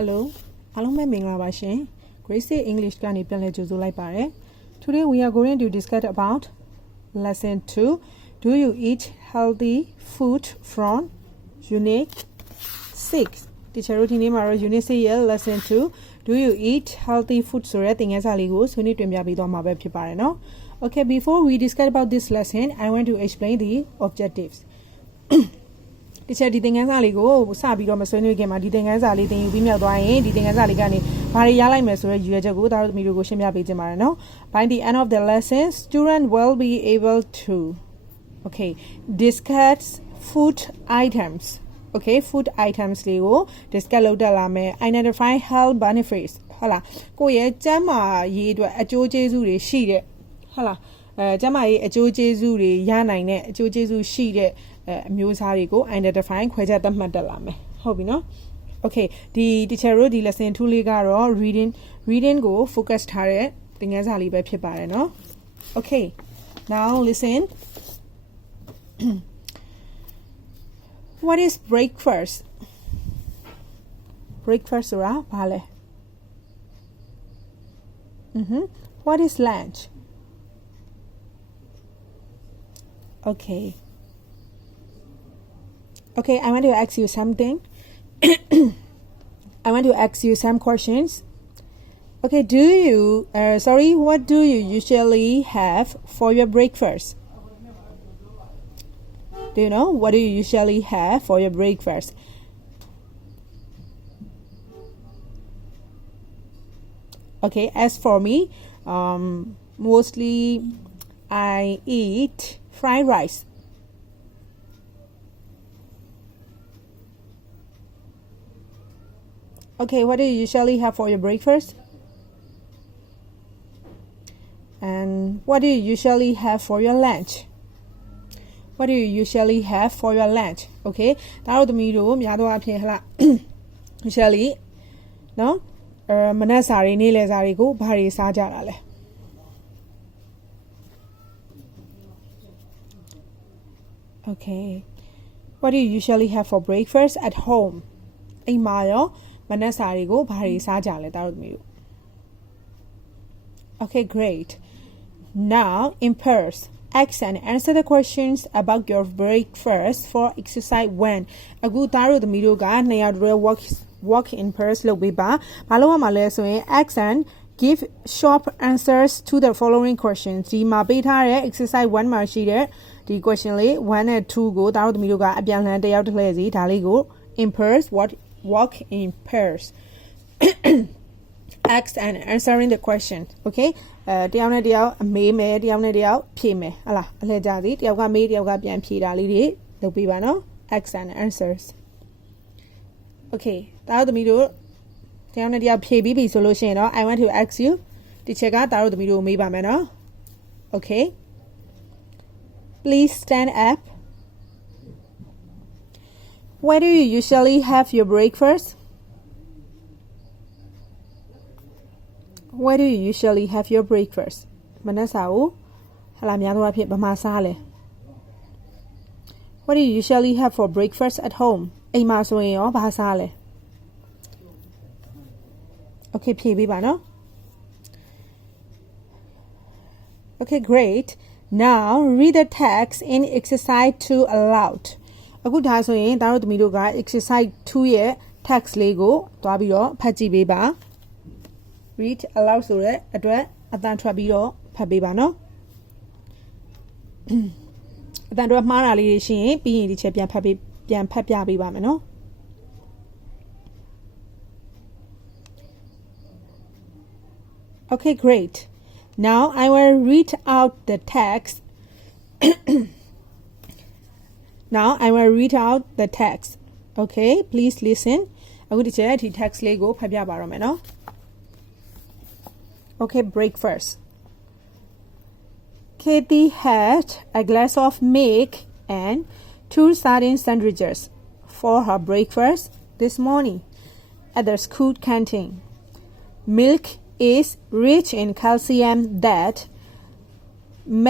Hello အားလုံးပဲမင်္ဂလာပါရှင် Grace English ကနေပြန်လည်ကြိုဆိုလိုက်ပါတယ် Today we are going to discuss about lesson 2 Do you eat healthy food from unit 6 Teacher တို့ဒီနေ့မှာတော့ unit 6ရဲ့ lesson 2 Do you eat healthy food ဆိုတဲ့သင်ခန်းစာလေးကိုဆွေးနွေးတင်ပြပေးသွားမှာပဲဖြစ်ပါတယ်နော် Okay before we discuss about this lesson I want to explain the objectives Teacher ဒီသင်ခန်းစာလေးကိုစပြီးတော့မဆွေးနွေးခင်မှာဒီသင်ခန်းစာလေးသင်ယူပြီးမြောက်သွားရင်ဒီသင်ခန်းစာလေးကနေဘာတွေရလိုက်မယ်ဆိုတဲ့ရည်ရွယ်ချက်ကိုဒါတို့သမီးတို့ကိုရှင်းပြပေးခြင်းပါတယ်နော် By the end of the lesson student will be able to discuss food items food items လေးကို discuss လုပ်တတ်လာမယ် identify health benefits ဟုတ်လားကိုယ့်ရဲ့ကျန်းမာရေးအတွက်အကျိုးကျေးဇူးတွေရှိတဲ့ဟုတ်လားကျန်းမာရေးအကျိုးကျေးဇူးတွေရနိုင်တဲ့အကျိုးကျေးဇူးရှိတဲ့အမျိုးအစားတွေကို identify ခွဲခြားသတ်မှတ်တတ်လာမယ်ဟုတ်ပြီနော် Okay ဒီ teacher တို့ဒီ lesson 2လေးကတော့ reading ကို focus ထားတဲ့သင်ခန်းစာလေးပဲဖြစ်ပါတယ်နော် Okay now listen What is breakfast Breakfast ဆိုတာဘာလဲWhat is lunch Okay, I want to ask you something. I want to ask you some questions. Okay, what do you usually have for your breakfast? Do you know what do you usually have for your breakfast? Okay, as for me, mostly I eat fried rice. Okay, what do you usually have for your breakfast? And what do you usually have for your lunch? What do you usually have for your lunch? Okay, ဒါတို့သမီးတို့များသောအားဖြင့်ဟလာ usually နော်မနက်စာတွေနေ့လယ်စာတွေကိုဘာတွေစားကြတာလဲ Okay, what do you usually have for breakfast at home? အိမ်မှာရောမနက်စာတွေကိုဘာတွေစားကြလဲဒါတို့သမီးတို့ Okay, great. Now, in pairs, ask and answer the questions about your breakfast for exercise 1. အခုဒါတို့သမီးတို့ကနှစ်ယောက်တည်း walk in pairs လုပ်ပေးပါဘာလို့ရမှာလဲဆိုရင် ask and give short answers to the following questions ဒီမှာပေးထားတဲ့ exercise 1မှာရှိတဲ့ဒီ question လေး1 and 2ကိုဒါတို့သမီးတို့ကအပြန်လှန်တစ်ယောက်တစ်လှည့်စီဒါလေးကို in pairs walk in pairs ask and answering the question okay တယောက်နဲ့တယောက်အမေးမယ်တယောက်နဲ့တယောက်ဖြေမယ်ဟလားအလှည့်ကြစီတယောက်ကမေးတယောက်ကပြန်ဖြေတာလေးတွေလုပ်ပေးပါနော် ask and answers okay ဒါတို့သမီးတို့တယောက်နဲ့တယောက်ဖြေပြီးပြီဆိုလို့ရှိရင်တော့ I want to ask you ဒီချက်ကဒါတို့သမီးတို့မေးပါမယ်နော် okay please stand up Where do you usually have your breakfast? Where do you usually have your breakfast? မနက်စာကိုဟလာများသောအားဖြင့်ဘာမှစားလဲ What do you usually have for breakfast at home? အိမ်မှာဆိုရင်ရောဘာစားလဲ Okay ဖြေပေးပါနော် Okay great. Now read the text in exercise 2 aloud. အခုဒါဆိုရင်ဒါတို့သမီးတို့က exercise 2ရဲ့ text လေးကိုသွားပြီးတော့ဖတ်ကြည့်ပေးပါ read aloud ဆိုတဲ့အတွက်အတန်ထွက်ပြီးတော့ဖတ်ပေးပါနော်အတန်ထွက်မှားတာလေးတွေရှိရင်ပြီးရင်ဒီချက်ပြန်ဖတ်ပြပေးပါမယ်နော် Okay great now I will read out the text Now I will read out the text. Okay, please listen. အခုဒီချက်ဒီ text လေးကိုဖတ်ပြပါရမယ်နော် Okay, breakfast. Katie had a glass of milk and 2 sardine sandwiches for her breakfast this morning at the school canteen. Milk is rich in calcium that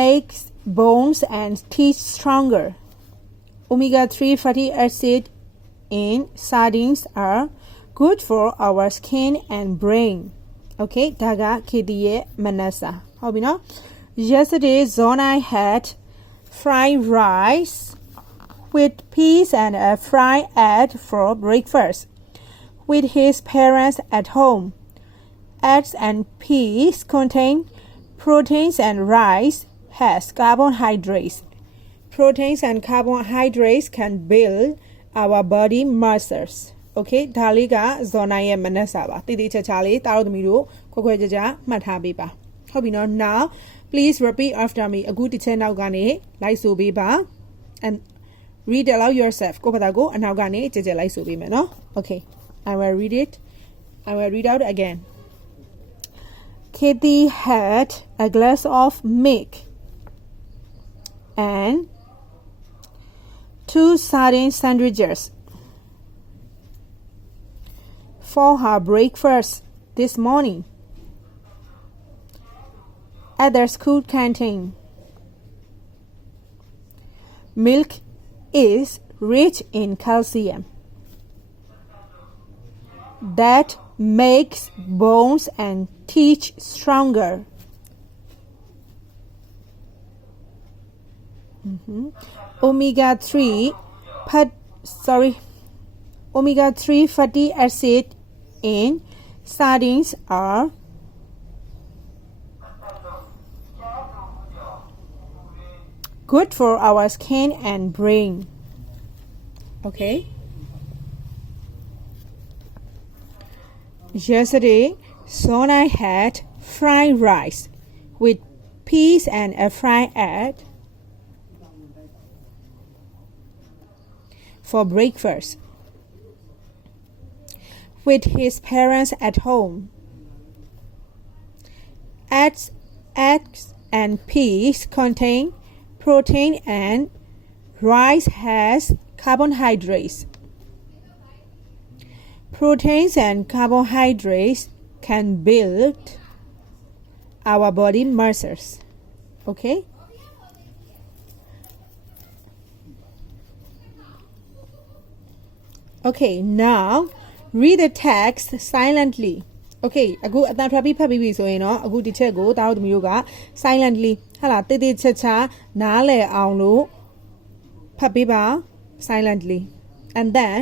makes bones and teeth stronger.Omega-3 fatty acid in sardines are good for our skin and brain. Okay, ဒါက Katie ရဲ့ မနက်စာ ဟုတ်ပြီနော် Yesterday Zona had fried rice with peas and a fried egg for breakfast with his parents at home. Eggs and peas contain proteins and rice has carbohydrates. Proteins and carbohydrates can build our body muscles. Okay, ဒါလေးက Zona ရဲ့ မနက်စာပါ တိတိကျကျလေး တားတို့သမီးတို့ ခွဲခွဲခြားခြား မှတ်ထားပေးပါ ဟုတ်ပြီနော် Now, please repeat after me. အခုတစ်ချက်နောက်ကနေ လိုက်ဆိုပေးပါ and read aloud yourself. ကိုယ့်ဘာသာကို အနောက်ကနေ ကြဲကြဲလိုက်ဆိုပေးမယ်နော် Okay, I will read it. I will read out again. Katie had a glass of milk and 2 sardine sandwiches for her breakfast this morning at their school canteen. Milk is rich in calcium that makes bones and teeth stronger. Omega-3 fatty acid in sardines are good for our skin and brain. Okay. Yesterday, Zona had fried rice with peas and a fried egg for breakfast with his parents at home. Eggs and peas contain protein and rice has carbohydrates. Proteins and carbohydrates can build our body muscles. Okay? Okay, now read the text silently. Okay, အခုအတန်ထွက်ပြီးဖတ်ပြီးပြီဆိုရင်တော့အခုဒီချက်ကိုတားတို့သမီးတို့က silently ဟာလားတိတိကျကျနားလည်အောင်လို့ဖတ်ပေးပါ silently. And then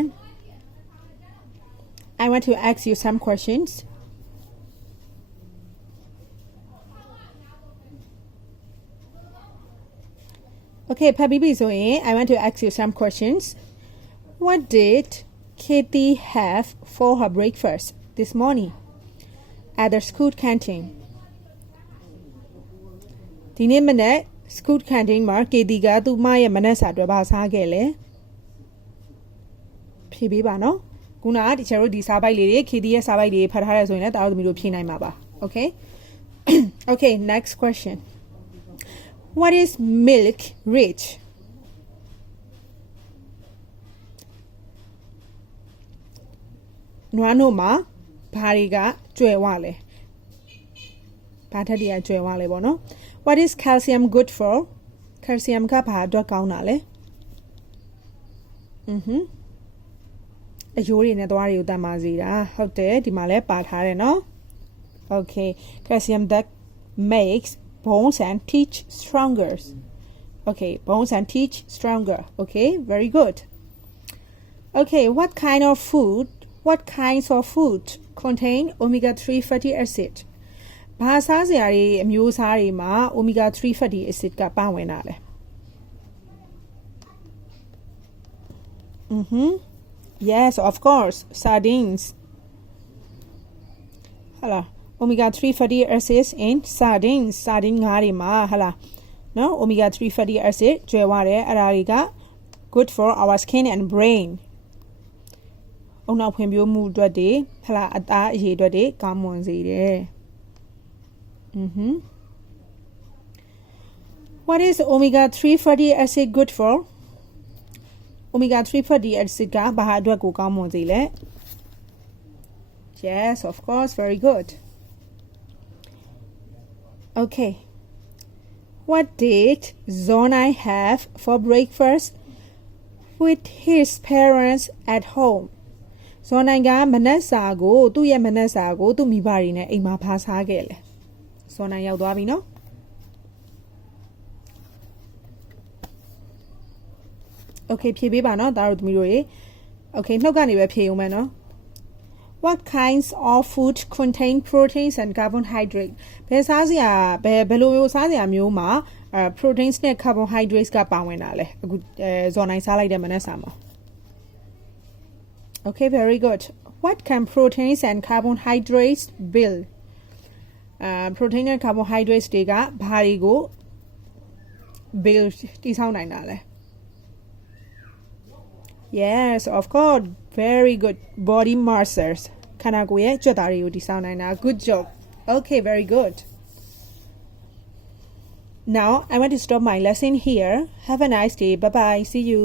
I want to ask you some questions. Okay, ဖတ်ပြီးပြီဆိုရင် I want to ask you some questions. What did Katie have for her breakfast this morning at the school canteen? ဒီနေ့မနက် school canteen မှာ Katie ကသူ့မရဲ့မနက်စာအတွက်ဘာစားခဲ့လဲဖြေပေးပါနော်ခုနကဒီချာတို့ဒီစားပိုက်လေးတွေ Katie ရဲ့စားပိုက်တွေဖတ်ထားရဆိုရင်လည်းတားတို့သမီးတို့ဖြေနိုင်မှာပါ Okay. Okay, next question. What is milk rich? Nuano ma bhariga jwewa le. Bha thatiya jwewa le po no. What is calcium good for? Calcium ka bha atwat kaung na le? အယိုးတွေနဲ့သွားတွေကိုတတ်ပါစေတာဟုတ်တယ်ဒီမှာလဲပါထားတယ်နော် Okay, calcium that makes bones and teeth stronger. Okay, bones and teeth stronger. Okay, very good. Okay, what kinds of food contain omega-3 fatty acid? ဘာစားစရာတွေအမျိုးအစားတွေမှာ omega-3 fatty acid ကပါဝင်တာလဲ Yes, of course, sardines. Hala, omega-3 fatty acids in sardines. Sardine ငါးတွေမှာ hala, no, omega-3 fatty acid ကျွဲဝတယ်အဲ့ဒါတွေက good for our skin and brain. အုံနောက်ဖွံ့ဖြိုးမှုအတွက်တွေ hala အသားအရည်အတွက်တွေကောင်းမွန်စေတယ် What is omega-3 fatty acid good for? Omega-3 fatty acid ကဘာအတွက်ကိုကောင်းမွန်စေလဲ Yes, of course, very good. Okay. What did Zonai have for breakfast with his parents at home? ဇော်နိုင်ကမနက်စာကိုသူ့ရဲ့မနက်စာကိုသူ့မိဘတွေနဲ့အိမ်မှာဖားစားခဲ့လေဇော်နိုင်ရောက်သွားပြီနော် Okay ဖြေပေးပါနော်ဒါတို့သမီးတို့ရေ Okay နှုတ်ကနေပဲဖြေအောင်မယ်နော် What kinds of food contain proteins and carbohydrates ဘယ်စားစရာဘယ်လိုမျိုးစားစရာမျိုးမှာproteins နဲ့ carbohydrates ကပါဝင်တာလဲအခုဇော်နိုင်စားလိုက်တဲ့မနက်စာမှာ Okay very good What can proteins and carbohydrates build protein နဲ့ carbohydrates တွေကဘာတွေကို build တည်ဆောက်နိုင်တာလဲ Yes of course very good body muscles ခန္ဓာကိုယ်ရဲ့ကြွက်သားတွေကိုတည်ဆောက်နိုင်တာ Good job Okay very good Now I want to stop my lesson here Have a nice day bye bye see you